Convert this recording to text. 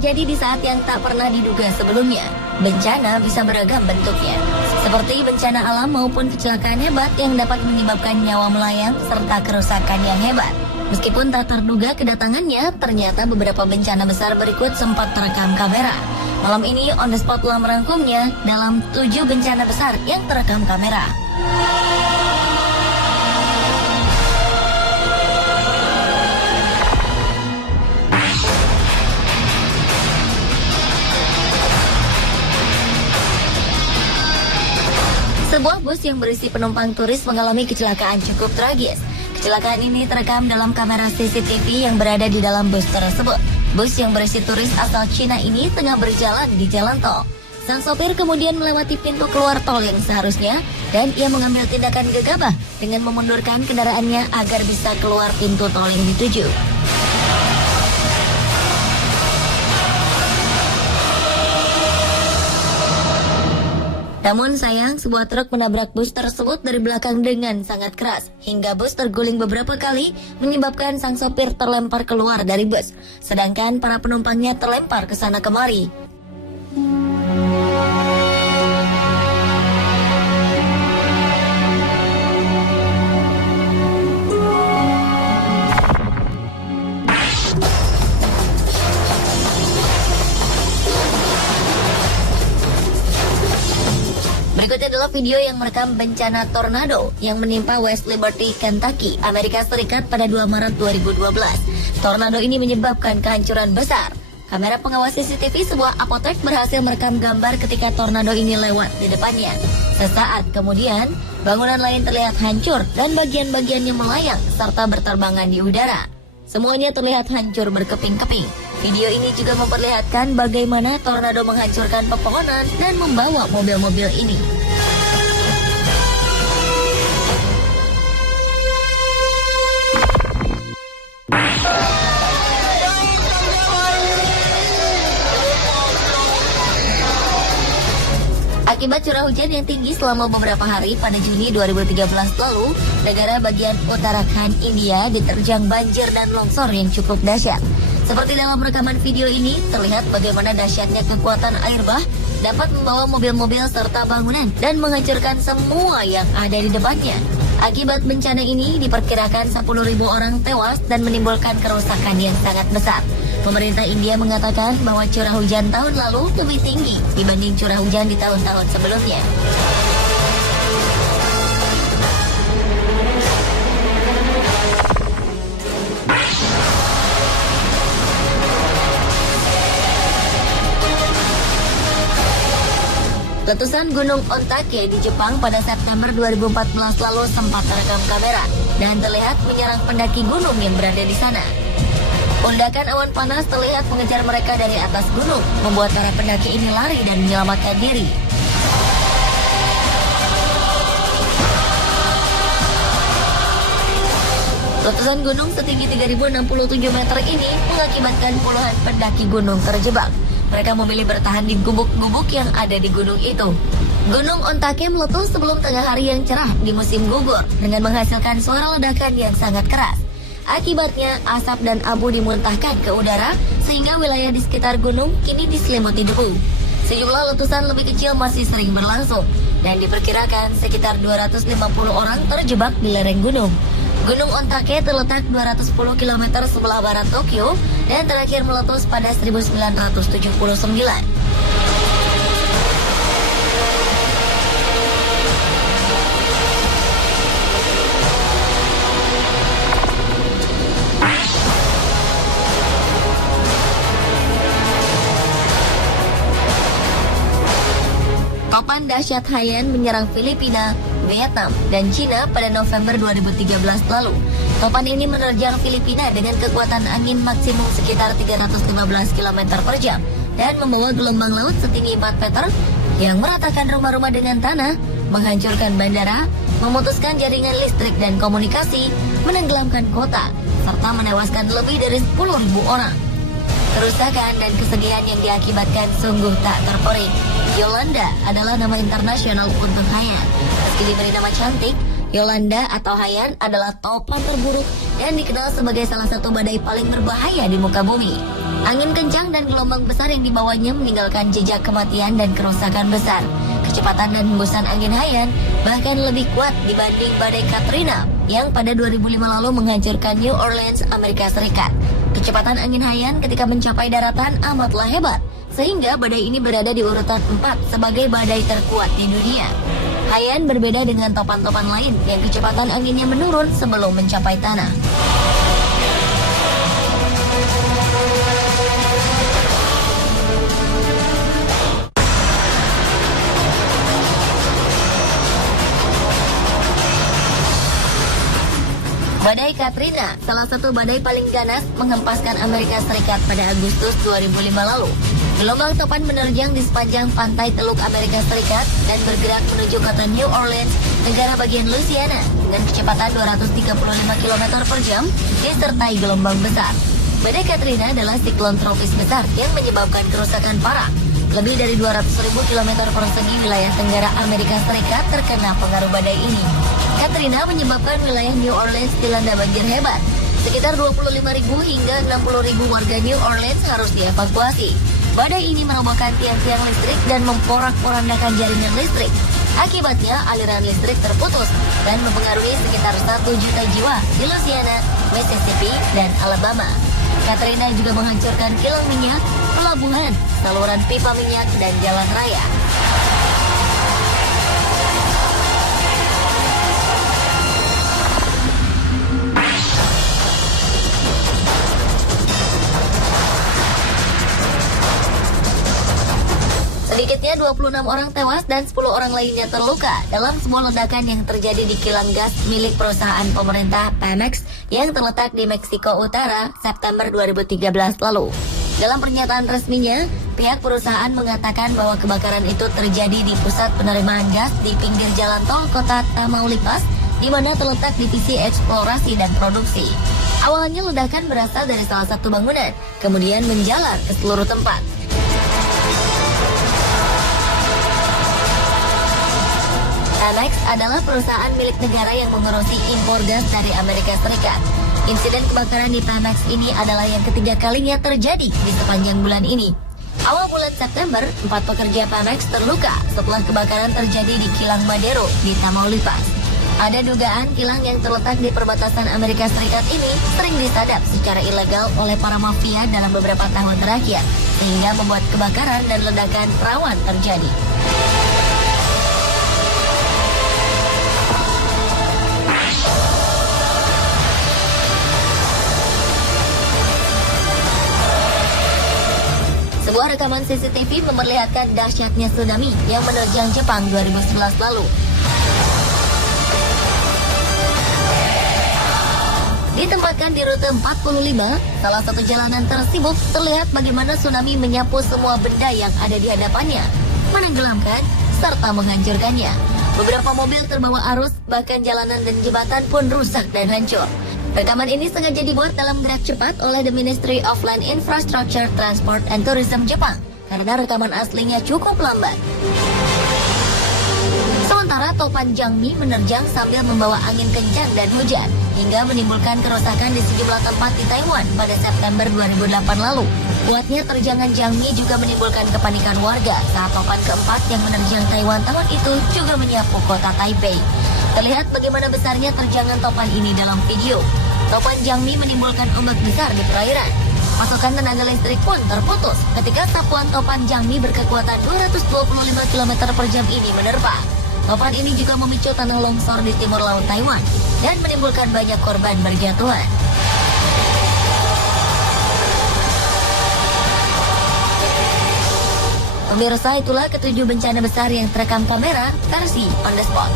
terjadi di saat yang tak pernah diduga sebelumnya. Bencana bisa beragam bentuknya, seperti bencana alam maupun kecelakaan hebat yang dapat menyebabkan nyawa melayang serta kerusakan yang hebat. Meskipun tak terduga kedatangannya, ternyata beberapa bencana besar berikut sempat terekam kamera. Malam ini On The Spot telah merangkumnya dalam 7 bencana besar yang terekam kamera. Sebuah bus yang berisi penumpang turis mengalami kecelakaan cukup tragis. Kecelakaan ini terekam dalam kamera CCTV yang berada di dalam bus tersebut. Bus yang berisi turis asal Cina ini tengah berjalan di jalan tol. Sang sopir kemudian melewati pintu keluar tol yang seharusnya dan ia mengambil tindakan gegabah dengan memundurkan kendaraannya agar bisa keluar pintu tol yang dituju. Namun sayang, sebuah truk menabrak bus tersebut dari belakang dengan sangat keras, hingga bus terguling beberapa kali, menyebabkan sang sopir terlempar keluar dari bus, sedangkan para penumpangnya terlempar ke sana kemari. Berikutnya adalah video yang merekam bencana tornado yang menimpa West Liberty, Kentucky, Amerika Serikat pada 2 Maret 2012. Tornado ini menyebabkan kehancuran besar. Kamera pengawas CCTV sebuah apotek berhasil merekam gambar ketika tornado ini lewat di depannya. Sesaat kemudian, bangunan lain terlihat hancur dan bagian-bagiannya melayang serta berterbangan di udara. Semuanya terlihat hancur berkeping-keping. Video ini juga memperlihatkan bagaimana tornado menghancurkan pepohonan dan membawa mobil-mobil ini. Akibat curah hujan yang tinggi selama beberapa hari pada Juni 2013 lalu, negara bagian Uttarakhand, India diterjang banjir dan longsor yang cukup dahsyat. Seperti dalam rekaman video ini, terlihat bagaimana dahsyatnya kekuatan air bah dapat membawa mobil-mobil serta bangunan dan menghancurkan semua yang ada di depannya. Akibat bencana ini, diperkirakan 10.000 orang tewas dan menimbulkan kerusakan yang sangat besar. Pemerintah India mengatakan bahwa curah hujan tahun lalu lebih tinggi dibanding curah hujan di tahun-tahun sebelumnya. Letusan Gunung Ontake di Jepang pada September 2014 lalu sempat terekam kamera dan terlihat menyerang pendaki gunung yang berada di sana. Undakan awan panas terlihat mengejar mereka dari atas gunung, membuat para pendaki ini lari dan menyelamatkan diri. Letusan gunung setinggi 3067 meter ini mengakibatkan puluhan pendaki gunung terjebak. Mereka memilih bertahan di gubuk-gubuk yang ada di gunung itu. Gunung Ontake meletus sebelum tengah hari yang cerah di musim gugur dengan menghasilkan suara ledakan yang sangat keras. Akibatnya, asap dan abu dimuntahkan ke udara sehingga wilayah di sekitar gunung kini diselimuti debu. Sejumlah letusan lebih kecil masih sering berlangsung dan diperkirakan sekitar 250 orang terjebak di lereng gunung. Gunung Ontake terletak 210 km sebelah barat Tokyo dan terakhir meletus pada 1979. Topan dahsyat Haiyan menyerang Filipina, Vietnam, dan Cina pada November 2013 lalu. Topan ini menerjang Filipina dengan kekuatan angin maksimum sekitar 315 km per jam dan membawa gelombang laut setinggi 4 meter yang meratakan rumah-rumah dengan tanah, menghancurkan bandara, memutuskan jaringan listrik dan komunikasi, menenggelamkan kota, serta menewaskan lebih dari 10.000 orang. Kerusakan dan kesedihan yang diakibatkan sungguh tak terperi. Yolanda adalah nama internasional untuk Haiyan. Meski diberi nama cantik, Yolanda atau Haiyan adalah topan terburuk dan dikenal sebagai salah satu badai paling berbahaya di muka bumi. Angin kencang dan gelombang besar yang dibawanya meninggalkan jejak kematian dan kerusakan besar. Kecepatan dan hembusan angin Haiyan bahkan lebih kuat dibanding badai Katrina yang pada 2005 lalu menghancurkan New Orleans, Amerika Serikat. Kecepatan angin Haiyan ketika mencapai daratan amatlah hebat, sehingga badai ini berada di urutan 4 sebagai badai terkuat di dunia. Haiyan berbeda dengan topan-topan lain yang kecepatan anginnya menurun sebelum mencapai tanah. Badai Katrina, salah satu badai paling ganas, menghempaskan Amerika Serikat pada Agustus 2005 lalu. Gelombang topan menerjang di sepanjang pantai Teluk Amerika Serikat dan bergerak menuju kota New Orleans, negara bagian Louisiana, dengan kecepatan 235 km per jam, disertai gelombang besar. Badai Katrina adalah siklon tropis besar yang menyebabkan kerusakan parah. Lebih dari 200.000 km persegi wilayah tenggara Amerika Serikat terkena pengaruh badai ini. Katrina menyebabkan wilayah New Orleans dilanda banjir hebat. Sekitar 25.000 hingga 60.000 warga New Orleans harus dievakuasi. Badai ini merobohkan tiang-tiang listrik dan memporak-porandakan jaringan listrik. Akibatnya, aliran listrik terputus dan mempengaruhi sekitar 1 juta jiwa di Louisiana, Mississippi, dan Alabama. Katrina juga menghancurkan kilang minyak, pelabuhan, saluran pipa minyak, dan jalan raya. Sedikitnya 26 orang tewas dan 10 orang lainnya terluka dalam sebuah ledakan yang terjadi di kilang gas milik perusahaan pemerintah Pemex yang terletak di Meksiko Utara September 2013 lalu. Dalam pernyataan resminya, pihak perusahaan mengatakan bahwa kebakaran itu terjadi di pusat penerimaan gas di pinggir jalan tol kota Tamaulipas, di mana terletak divisi eksplorasi dan produksi. Awalnya ledakan berasal dari salah satu bangunan, kemudian menjalar ke seluruh tempat. Pemex adalah perusahaan milik negara yang mengurusi impor gas dari Amerika Serikat. Insiden kebakaran di Pemex ini adalah yang ketiga kalinya terjadi di sepanjang bulan ini. Awal bulan September, 4 pekerja Pemex terluka setelah kebakaran terjadi di kilang Madero di Tamaulipas. Ada dugaan kilang yang terletak di perbatasan Amerika Serikat ini sering disadap secara ilegal oleh para mafia dalam beberapa tahun terakhir, sehingga membuat kebakaran dan ledakan rawan terjadi. Sebuah rekaman CCTV memperlihatkan dahsyatnya tsunami yang menerjang Jepang 2011 lalu. Ditempatkan di rute 45, salah satu jalanan tersibuk, terlihat bagaimana tsunami menyapu semua benda yang ada di hadapannya, menenggelamkan, serta menghancurkannya. Beberapa mobil terbawa arus, bahkan jalanan dan jembatan pun rusak dan hancur. Rekaman ini sengaja dibuat dalam gerak cepat oleh The Ministry of Land Infrastructure, Transport and Tourism Jepang karena rekaman aslinya cukup lambat. Sementara topan Jangmi menerjang sambil membawa angin kencang dan hujan hingga menimbulkan kerusakan di sejumlah tempat di Taiwan pada September 2008 lalu. Kuatnya terjangan Jangmi juga menimbulkan kepanikan warga saat topan keempat yang menerjang Taiwan tahun itu juga menyapu kota Taipei. Terlihat bagaimana besarnya terjangan topan ini dalam video. Topan Jangmi menimbulkan ombak besar di perairan. Pasokan tenaga listrik pun terputus ketika sapuan topan Jangmi berkekuatan 225 km per jam ini menerpa. Topan ini juga memicu tanah longsor di timur laut Taiwan dan menimbulkan banyak korban berjatuhan. Pemirsa, itulah ketujuh bencana besar yang terekam kamera versi on the spot.